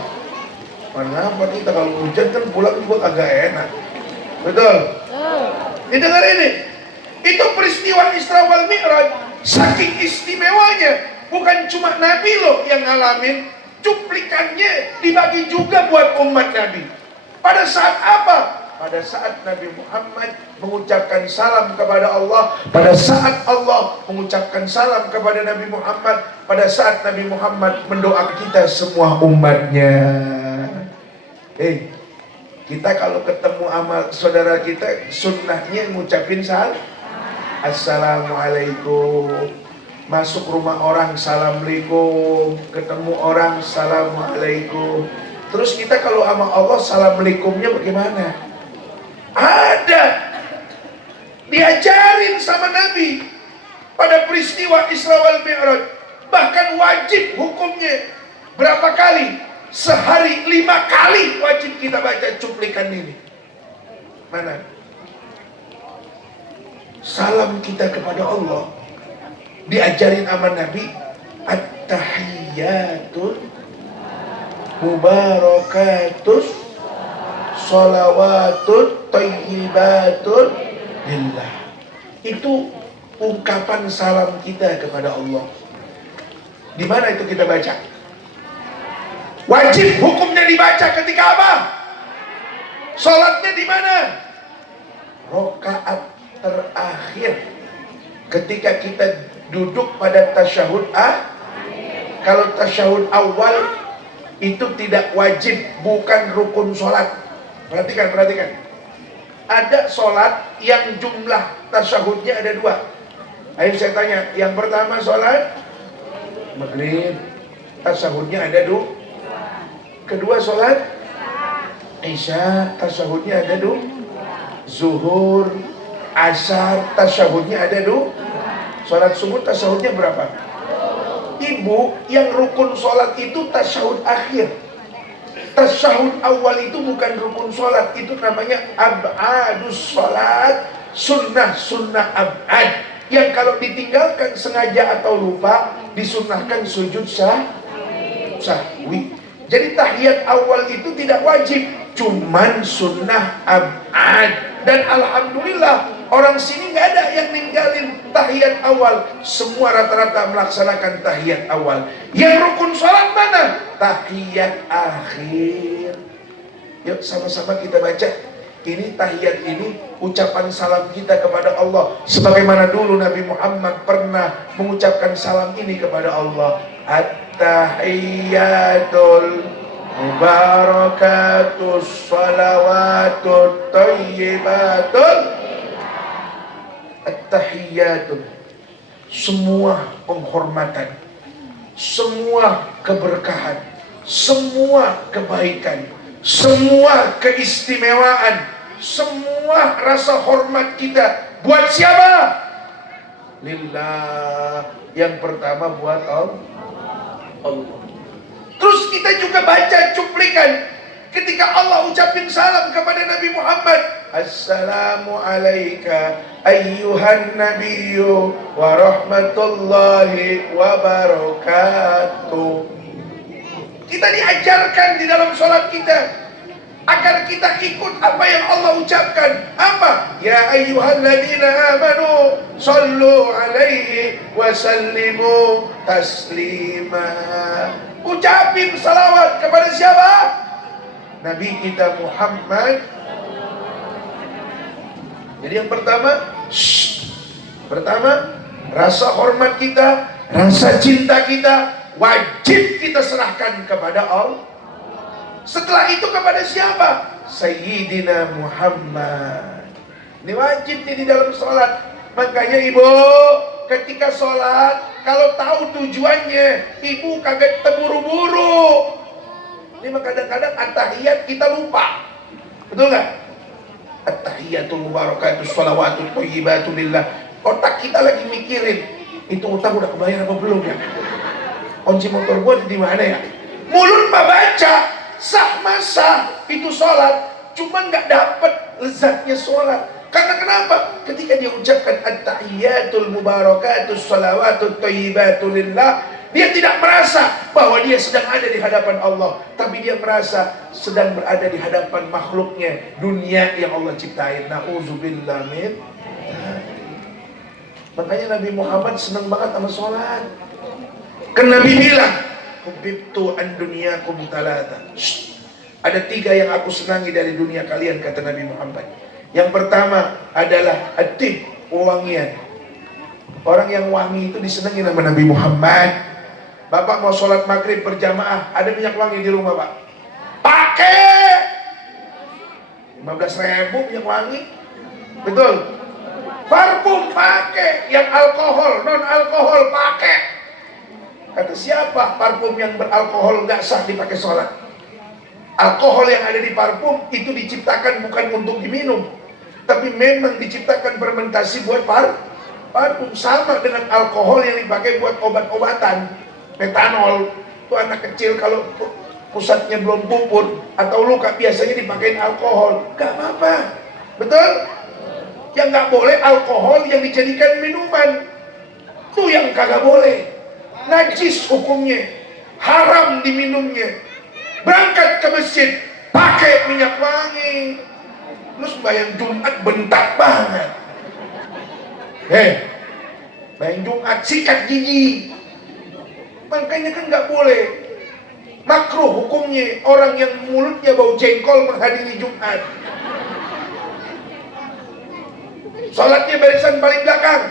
Kenapa kita kalau hujan kan pulang buat agak enak. Betul? Didengar ini. Itu peristiwa Isra wal Mi'raj. Saking istimewanya, bukan cuma Nabi loh yang ngalamin. Cuplikannya dibagi juga buat umat Nabi. Pada saat apa? pada saat Nabi Muhammad mengucapkan salam kepada Allah, pada saat Allah mengucapkan salam kepada Nabi Muhammad, pada saat Nabi Muhammad mendoakan kita semua umatnya. Kita kalau ketemu sama saudara kita, sunnahnya ngucapin salam. Assalamualaikum. Masuk rumah orang, assalamualaikum. Ketemu orang, assalamualaikum. Terus kita kalau sama Allah, assalamualaikumnya bagaimana? Ada. Diajarin sama Nabi pada peristiwa Isra wal Mi'raj. Bahkan wajib hukumnya. Berapa kali? Sehari 5 kali wajib kita baca cuplikan ini. Mana? Salam kita kepada Allah diajarin sama Nabi, at-tahiyyatul mubarakatus sholawatut thayyibatun lillah. Itu ungkapan salam kita kepada Allah. Di mana itu kita baca? Wajib hukumnya dibaca ketika apa? Sholatnya di mana? Rakaat terakhir. Ketika kita duduk pada tasyahud kalau tasyahud awal itu tidak wajib, bukan rukun sholat. Perhatikan. Ada sholat yang jumlah tasyahudnya ada 2. Ayo saya tanya, yang pertama sholat maghrib, tasyahudnya ada 2. Kedua sholat isya, tasyahudnya ada 2. Zuhur, asar, tasyahudnya ada 2. Sholat subuh tasyahudnya berapa? Ibu, yang rukun sholat itu tasyahud akhir. Tasyahud awal itu bukan rukun sholat. Itu namanya ab'adus sholat, sunnah ab'ad. Yang kalau ditinggalkan sengaja atau lupa, disunnahkan sujud sahwi. Jadi tahiyat awal itu tidak wajib, cuman sunnah ab'ad. Dan alhamdulillah orang sini nggak ada yang ninggalin tahiyat awal. Semua rata-rata melaksanakan tahiyat awal. Yang rukun sholat mana? Tahiyat akhir. Yuk sama-sama kita baca. Ini tahiyat ini ucapan salam kita kepada Allah. Sebagaimana dulu Nabi Muhammad pernah mengucapkan salam ini kepada Allah. At-tahiyyatul mubarakatus salawatut thayyibatul. At-tahiyyatul, semua penghormatan, semua keberkahan, semua kebaikan, semua keistimewaan, semua rasa hormat kita buat siapa? Lillah. Yang pertama buat Allah. Terus kita juga baca cuplikan ketika Allah ucapin salam kepada Nabi Muhammad. Assalamu alayka ayyuhan nabiyyu wa rahmatullahi wa barakatuh. Kita diajarkan di dalam sholat kita agar kita ikut apa yang Allah ucapkan. Apa? Ya ayyuhalladzina amanu sallu alaihi wa sallimu taslima. Ucapin salawat kepada siapa? Nabi kita Muhammad. Jadi yang pertama, rasa hormat kita, rasa cinta kita wajib kita serahkan kepada Allah. Setelah itu kepada siapa? Sayyidina Muhammad. Ini wajib di dalam sholat. Makanya ibu ketika sholat, kalau tahu tujuannya, ibu kagak terburu-buru. Ini kadang-kadang at-tahiyat kita lupa. Betul gak? At-tahiyyatul mubarakatus sholawatut thayyibatun lillah. Otak kita lagi mikirin, itu utang udah kebayar apa belum ya? Kunci motor gua di mana ya? Mulut mah baca, sah masa itu sholat, cuman nggak dapat lezatnya sholat. Karena kenapa? Ketika dia ucapkan at-tahiyyatul mubarakatus sholawatut thayyibatun lillah, dia tidak merasa bahwa dia sedang ada di hadapan Allah, tapi dia merasa sedang berada di hadapan makhluknya, dunia yang Allah ciptain. Na'udzubillah min. Makanya Nabi Muhammad senang banget sama sholat. Kan Nabi bilang, "Hubibtu an dunyakum talata." Ada 3 yang aku senangi dari dunia kalian, kata Nabi Muhammad. Yang pertama adalah atib, wangian. Orang yang wangi itu disenangi nama Nabi Muhammad. Bapak mau sholat maghrib berjamaah, ada minyak wangi di rumah Pak? Pakai 15.000 minyak wangi. Betul. Parfum pakai, yang alkohol, non alkohol pakai. Kata siapa parfum yang beralkohol nggak sah dipakai sholat? Alkohol yang ada di parfum itu diciptakan bukan untuk diminum, tapi memang diciptakan fermentasi buat parfum. Sama dengan alkohol yang dipakai buat obat-obatan. Metanol itu anak kecil kalau pusatnya belum pupur atau luka biasanya dipakein alkohol. Gak apa-apa, betul? Yang nggak boleh alkohol yang dijadikan minuman, itu yang kagak boleh. Najis hukumnya, haram diminumnya. Berangkat ke masjid pakai minyak wangi, terus bayang Jumat bentak banget. Bayang Jumat sikat gigi. Makanya kan nggak boleh. Makruh hukumnya orang yang mulutnya bau jengkol menghadiri Jumat. Sholatnya barisan paling belakang.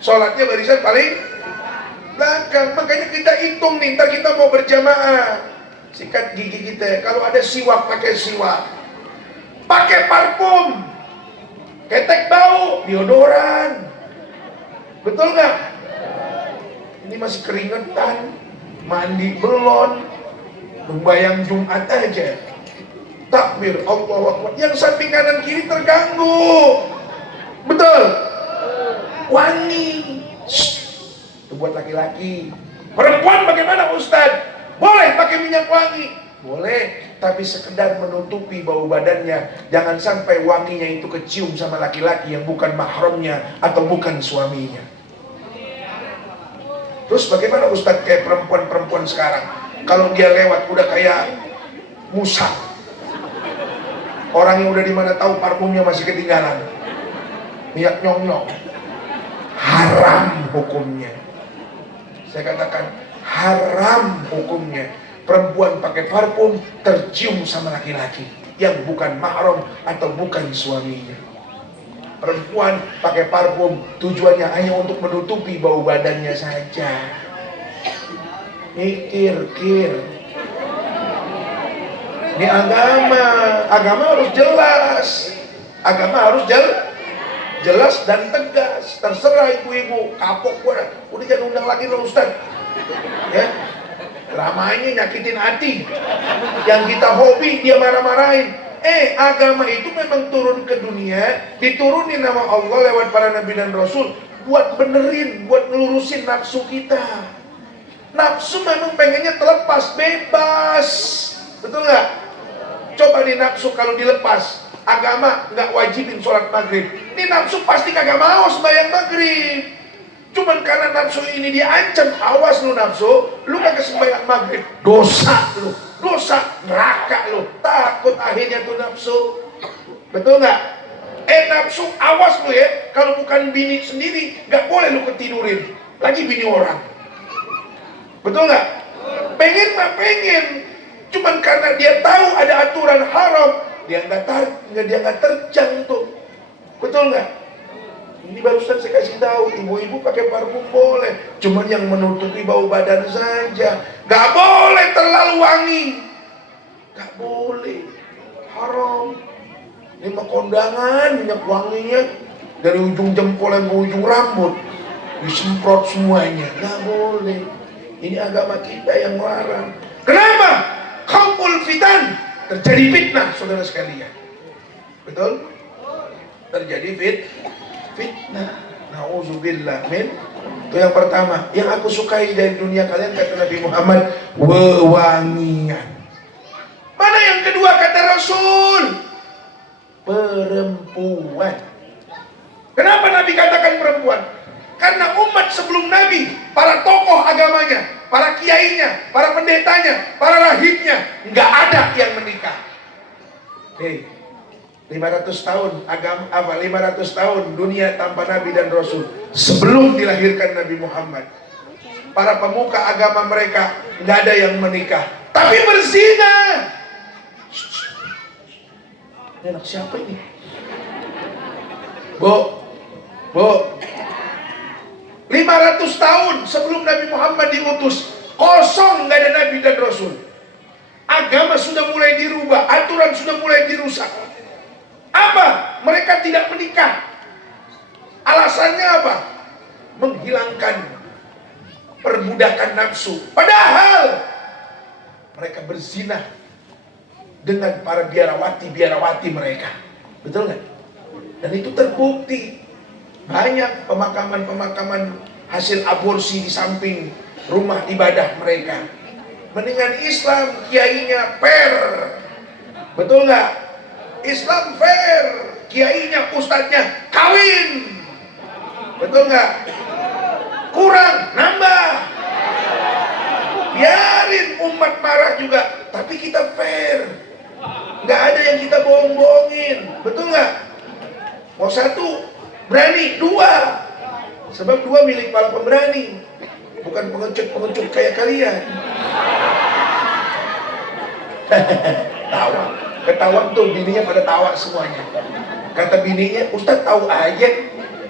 Sholatnya barisan paling belakang. Makanya kita hitung nih, ntar kita mau berjamaah. Sikat gigi kita. Kalau ada siwak, pakai siwak. Pakai parfum. Ketek bau, deodoran. Betul nggak? Ini masih keringetan, mandi belon, membayang Jumat aja. Takbir, Allahu Akbar. Yang samping kanan kiri terganggu. Betul. Wangi. Itu buat laki-laki. Perempuan bagaimana Ustaz? Boleh pakai minyak wangi. Boleh, tapi sekedar menutupi bau badannya. Jangan sampai wanginya itu kecium sama laki-laki yang bukan mahramnya atau bukan suaminya. Terus bagaimana Ustaz kayak perempuan-perempuan sekarang? Kalau dia lewat udah kayak Musa. Orang yang udah dimana tahu parfumnya masih ketinggalan. Minyak nyong-nyong. Haram hukumnya. Saya katakan haram hukumnya. Perempuan pakai parfum tercium sama laki-laki yang bukan mahram atau bukan suaminya. Perempuan pakai parfum tujuannya hanya untuk menutupi bau badannya saja. Mikir-kir. Ini agama harus jelas. Agama harus jelas dan tegas. Terserah ibu-ibu, kapok gua udah jangan undang lagi loh Ustaz. Ya. Ramainya nyakitin hati. Yang kita hobi dia marah-marahin. Agama itu memang turun ke dunia, diturunin nama Allah lewat para nabi dan rasul buat benerin, buat ngelurusin nafsu kita. Nafsu memang pengennya terlepas, bebas. Betul nggak? Coba nih nafsu kalau dilepas, agama nggak wajibin sholat maghrib. Ini nafsu pasti kagak mau sembahyang maghrib. Cuman karena nafsu ini diancam, awas lu nafsu, lu kagak sembahyang maghrib, dosa lu, dosa neraka lu, takut akhirnya tuh nafsu. Betul nggak? Nafsu, awas lu ya, kalau bukan bini sendiri, nggak boleh lu ketidurin, lagi bini orang. Betul nggak? Pengen mah pengen, cuman karena dia tahu ada aturan haram, dia nggak terjang tuh. Betul nggak? Ini barusan saya kasih tahu, ibu-ibu pakai parfum boleh, cuman yang menutupi bau badan saja. Gak boleh terlalu wangi, gak boleh, haram. Ini mah kondangan minyak wanginya dari ujung jempol sampai ujung rambut disemprot semuanya, gak boleh. Ini agama kita yang melarang. Kenapa? Khauful fitan, terjadi fitnah saudara sekalian. Betul? Terjadi fitnah. Nauzubillah min. Itu yang pertama. Yang aku sukai dari dunia kalian, kata Nabi Muhammad, wewangian. Mana yang kedua kata Rasul? Perempuan. Kenapa Nabi katakan perempuan? Karena umat sebelum Nabi, para tokoh agamanya, para kiainya, para pendetanya, para rahibnya, nggak ada yang menikah. 500 tahun agama 500 tahun dunia tanpa Nabi dan Rasul. Sebelum dilahirkan Nabi Muhammad, para pemuka agama mereka nggak ada yang menikah, tapi berzina. Ini anak siapa ini? Bu, 500 tahun sebelum Nabi Muhammad diutus, kosong, nggak ada Nabi dan Rasul. Agama sudah mulai dirubah, aturan sudah mulai dirusak. Apa? Mereka tidak menikah. Alasannya apa? Menghilangkan perbudakan nafsu. Padahal mereka berzina dengan para biarawati mereka. Betul nggak? Dan itu terbukti. Banyak pemakaman hasil aborsi di samping rumah ibadah mereka. Mendingan Islam, kiainya fair. Betul nggak? Islam fair, kiainya, ustadznya kawin. Betul nggak? Kurang, nambah. Biarin umat marah juga, tapi kita fair. Nggak ada yang kita bohong-bohongin. Betul nggak? Mau satu, berani. Dua, sebab dua milik para pemberani, bukan pengecut kayak kalian. Tawa, ketawa tuh bininya pada tawa semuanya. Kata bininya, Ustadz tahu aja,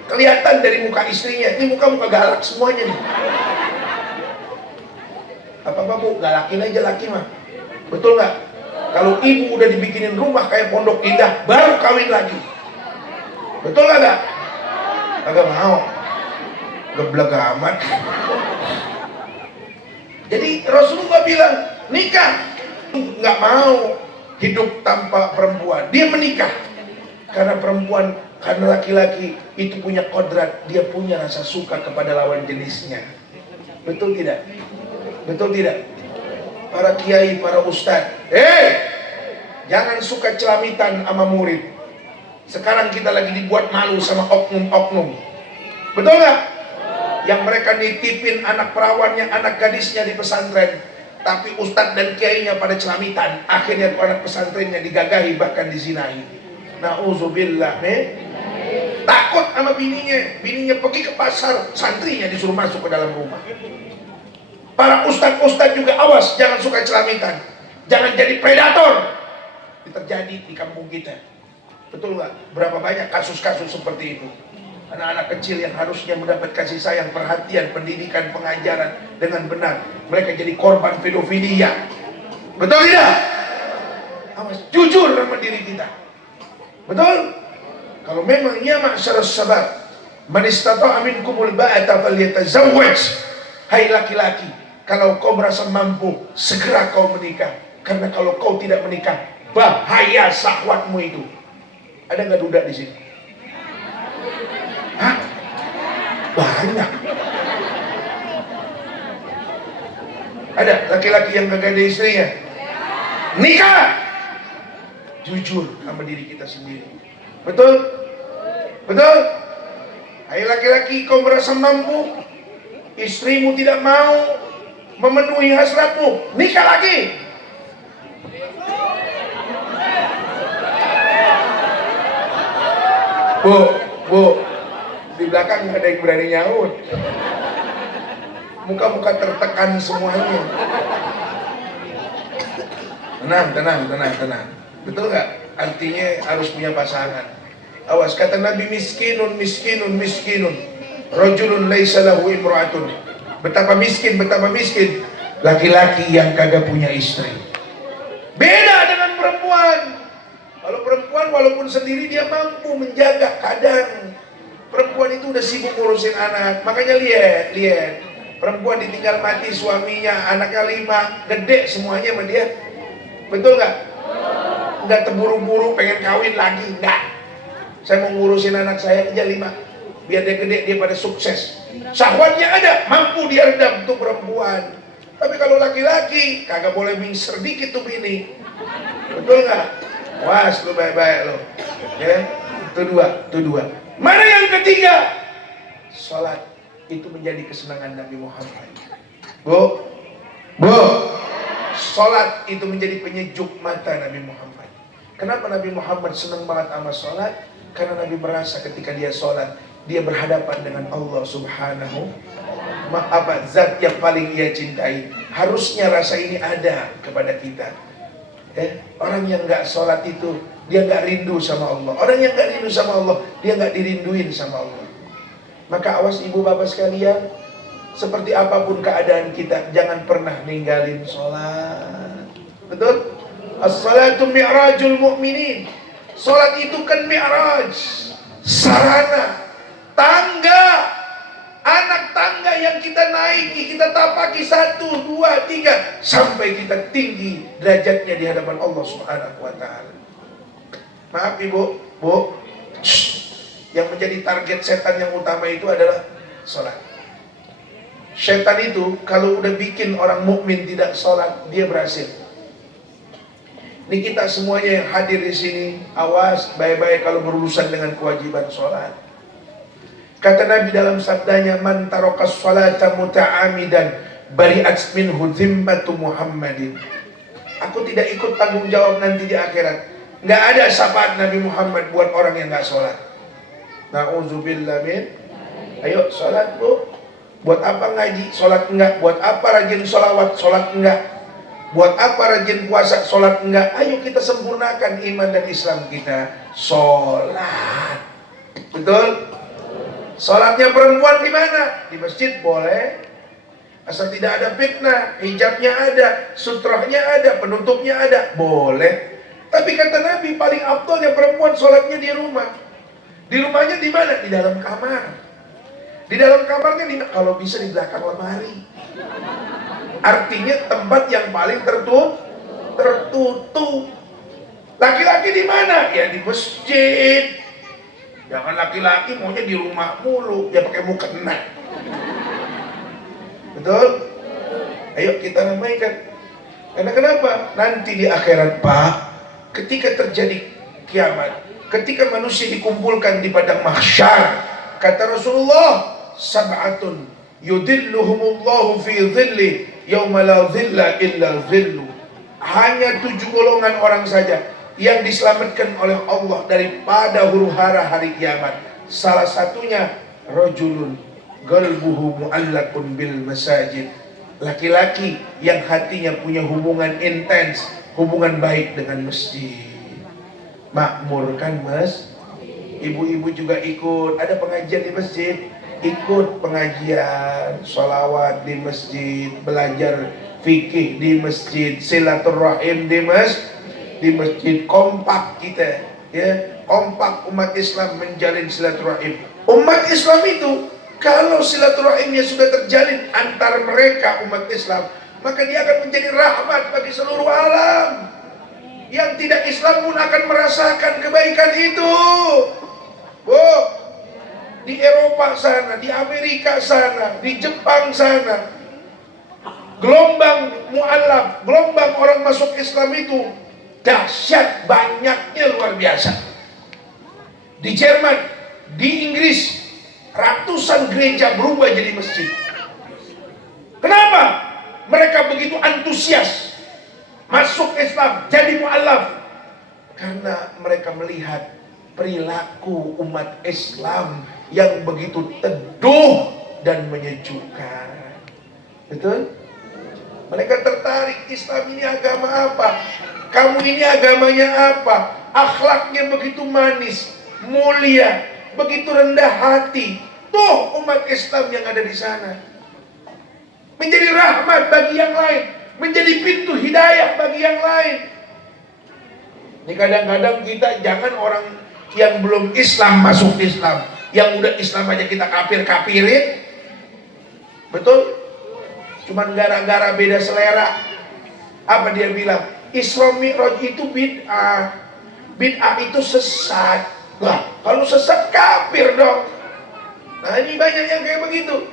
kelihatan dari muka istrinya. Ini muka galak semuanya nih. Apa-apa bu, galakin aja laki mah. Betul nggak? Kalau ibu udah dibikinin rumah kayak Pondok Indah, baru kawin lagi. Betul nggak? Agak mau. Geblek amat. Jadi Rasulullah bilang, nikah. Nggak mau hidup tanpa perempuan. Dia menikah. Karena perempuan, karena laki-laki itu punya kodrat, dia punya rasa suka kepada lawan jenisnya. Betul tidak? Betul tidak? Para kiai, para ustadz, jangan suka celamitan sama murid. Sekarang kita lagi dibuat malu sama oknum-oknum. Betul nggak? Yang mereka nitipin anak perawannya, anak gadisnya di pesantren, tapi ustadz dan kiainya pada celamitan. Akhirnya anak pesantrennya digagahi, bahkan dizinai. Na'udzubillah, takut sama bininya pergi ke pasar, santrinya disuruh masuk ke dalam rumah. Para ustadz juga awas, jangan suka celamitan, jangan jadi predator. Ini terjadi di kampung kita. Betul nggak? Berapa banyak kasus-kasus seperti itu? Anak-anak kecil yang harusnya mendapat kasih sayang, perhatian, pendidikan, pengajaran dengan benar, mereka jadi korban pedofilia. Betul tidak? Awas, jujur sama diri kita. Betul? Kalau memang ya ma'syarus sabab, man istata'a minkumul ba'ata falyatazawwaj. Hai laki-laki, kalau kau merasa mampu, segera kau menikah. Karena kalau kau tidak menikah, bahaya syahwatmu itu. Ada nggak duda di sini? Hah? Banyak. Ada laki-laki yang gak ada istrinya? Nikah! Jujur sama diri kita sendiri. Betul? Betul? Hai laki-laki, kau merasa mampu, istrimu tidak mau memenuhi hasratmu, nikah lagi. Bu, di belakang nggak ada yang berani nyaut. Muka-muka tertekan semuanya. Tenang. Betul nggak? Artinya harus punya pasangan. Awas, kata Nabi, miskinun. Rajulun laisa lahu imra'atun. Betapa miskin laki-laki yang kagak punya istri. Beda dengan perempuan. Kalau perempuan walaupun sendiri dia mampu menjaga, kadang perempuan itu udah sibuk ngurusin anak. Makanya lihat, perempuan ditinggal mati suaminya, anaknya 5, gede semuanya sama dia. Betul nggak? Nggak terburu-buru pengen kawin lagi, nggak. Saya mau ngurusin anak saya aja 5, biar dia gede, dia pada sukses. Syahwatnya ada, mampu dia redam untuk perempuan. Tapi kalau laki-laki kagak boleh mingser dikit tuh bini. Betul nggak? Was lu baik-baik lo. Ya, itu dua. Mana yang ketiga? Salat itu menjadi kesenangan Nabi Muhammad. Bu, salat itu menjadi penyejuk mata Nabi Muhammad. Kenapa Nabi Muhammad senang banget sama salat? Karena Nabi merasa ketika dia salat, dia berhadapan dengan Allah Subhanahu Zat yang paling ia cintai. Harusnya rasa ini ada kepada kita. Orang yang nggak sholat itu dia nggak rindu sama Allah. Orang yang nggak rindu sama Allah, dia nggak dirinduin sama Allah. Maka awas ibu bapak sekalian, seperti apapun keadaan kita, jangan pernah ninggalin sholat. Betul? As-salatu mi'rajul mu'minin. Sholat itu kan mi'raj, sarana, tangga, anak tangga yang kita naiki, kita tapaki 1, 2, 3 sampai kita tinggi derajatnya di hadapan Allah Subhanahu wa taala. Maaf ibu, bu, yang menjadi target setan yang utama itu adalah sholat. Setan itu kalau udah bikin orang mukmin tidak sholat, dia berhasil. Ini kita semuanya yang hadir di sini, awas baik-baik kalau berurusan dengan kewajiban sholat. Kata Nabi dalam sabdanya, man tarakas sholata muta'amidan bari'at minhu zimmatu Muhammadin. Aku tidak ikut tanggung jawab nanti di akhirat. Nggak ada syafaat Nabi Muhammad buat orang yang nggak sholat. Na'udzubillah min. Ayo sholat bu. Buat apa ngaji? Sholat enggak. Buat apa rajin sholawat? Sholat enggak. Buat apa rajin puasa? Sholat enggak. Ayo kita sempurnakan iman dan Islam kita. Sholat. Betul? Sholatnya perempuan di mana? Di masjid boleh. Asal tidak ada fitnah. Hijabnya ada, sutrahnya ada, penutupnya ada. Boleh. Tapi kata Nabi paling afdolnya perempuan sholatnya di rumah. Di rumahnya di mana? Di dalam kamar. Di dalam kamarnya kalau bisa di belakang lemari. Artinya tempat yang paling tertutup. Laki-laki di mana? Ya di masjid. Jangan laki-laki maunya di rumah mulu, dia pakai mukena. Betul? Ayo kita ramaikan. Karena kenapa? Nanti di akhirat Pak, ketika terjadi kiamat, ketika manusia dikumpulkan di padang mahsyar, kata Rasulullah, sab'atun yudilluhumullahu fi dhilli yauma la dhilla illa dhillu. Hanya 7 golongan orang saja yang diselamatkan oleh Allah daripada huru-hara hari kiamat. Salah satunya rajulun qalbuhu mu'allaqun bil masajid. Laki-laki yang hatinya punya hubungan intens, hubungan baik dengan masjid. Makmurkan mas. Ibu-ibu juga ikut, ada pengajian di masjid, ikut pengajian, sholawat di masjid, belajar fikih di masjid, silaturahim di masjid, kompak kita, ya, kompak umat Islam menjalin silaturahim. Umat Islam itu kalau silaturahimnya sudah terjalin antar mereka umat Islam, maka dia akan menjadi rahmat bagi seluruh alam. Yang tidak Islam pun akan merasakan kebaikan itu. Bu, di Eropa sana, di Amerika sana, di Jepang sana, gelombang mu'alaf, gelombang orang masuk Islam itu dahsyat, banyaknya luar biasa. Di Jerman, di Inggris, ratusan gereja berubah jadi masjid. Kenapa? Mereka begitu antusias masuk Islam, jadi mu'alaf. Karena mereka melihat perilaku umat Islam yang begitu teduh dan menyejukkan. Betul? Mereka tertarik, Islam ini agama apa? Kamu ini agamanya apa? Akhlaknya begitu manis, mulia, begitu rendah hati. Tuh umat Islam yang ada di sana. Menjadi rahmat bagi yang lain, menjadi pintu hidayah bagi yang lain. Ini kadang-kadang kita jangan orang yang belum Islam masuk Islam, yang udah Islam aja kita kafir-kafirin. Betul? Cuman gara-gara beda selera. Apa dia bilang? Isra Mi'raj itu bid'ah. Bid'ah itu sesat. Lah, kalau sesat kafir dong. Nah, ini banyak yang kayak begitu.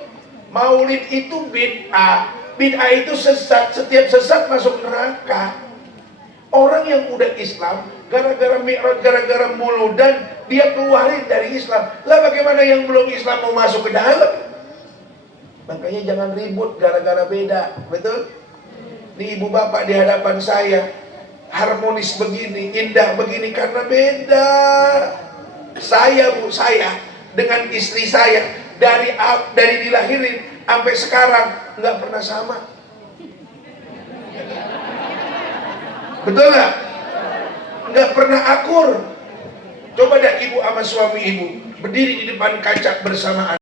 Maulid itu bid'ah. Bid'ah itu sesat. Setiap sesat masuk neraka. Orang yang udah Islam, gara-gara Mi'raj, gara-gara muludan, dia keluarin dari Islam. Lah bagaimana yang belum Islam mau masuk ke dalam? Makanya jangan ribut gara-gara beda. Betul? Ini ibu bapak di hadapan saya harmonis begini, indah begini karena beda. Saya dengan istri saya dari dilahirin sampai sekarang nggak pernah sama. Betul nggak? Nggak pernah akur. Coba dah ibu sama suami ibu berdiri di depan kaca bersamaan.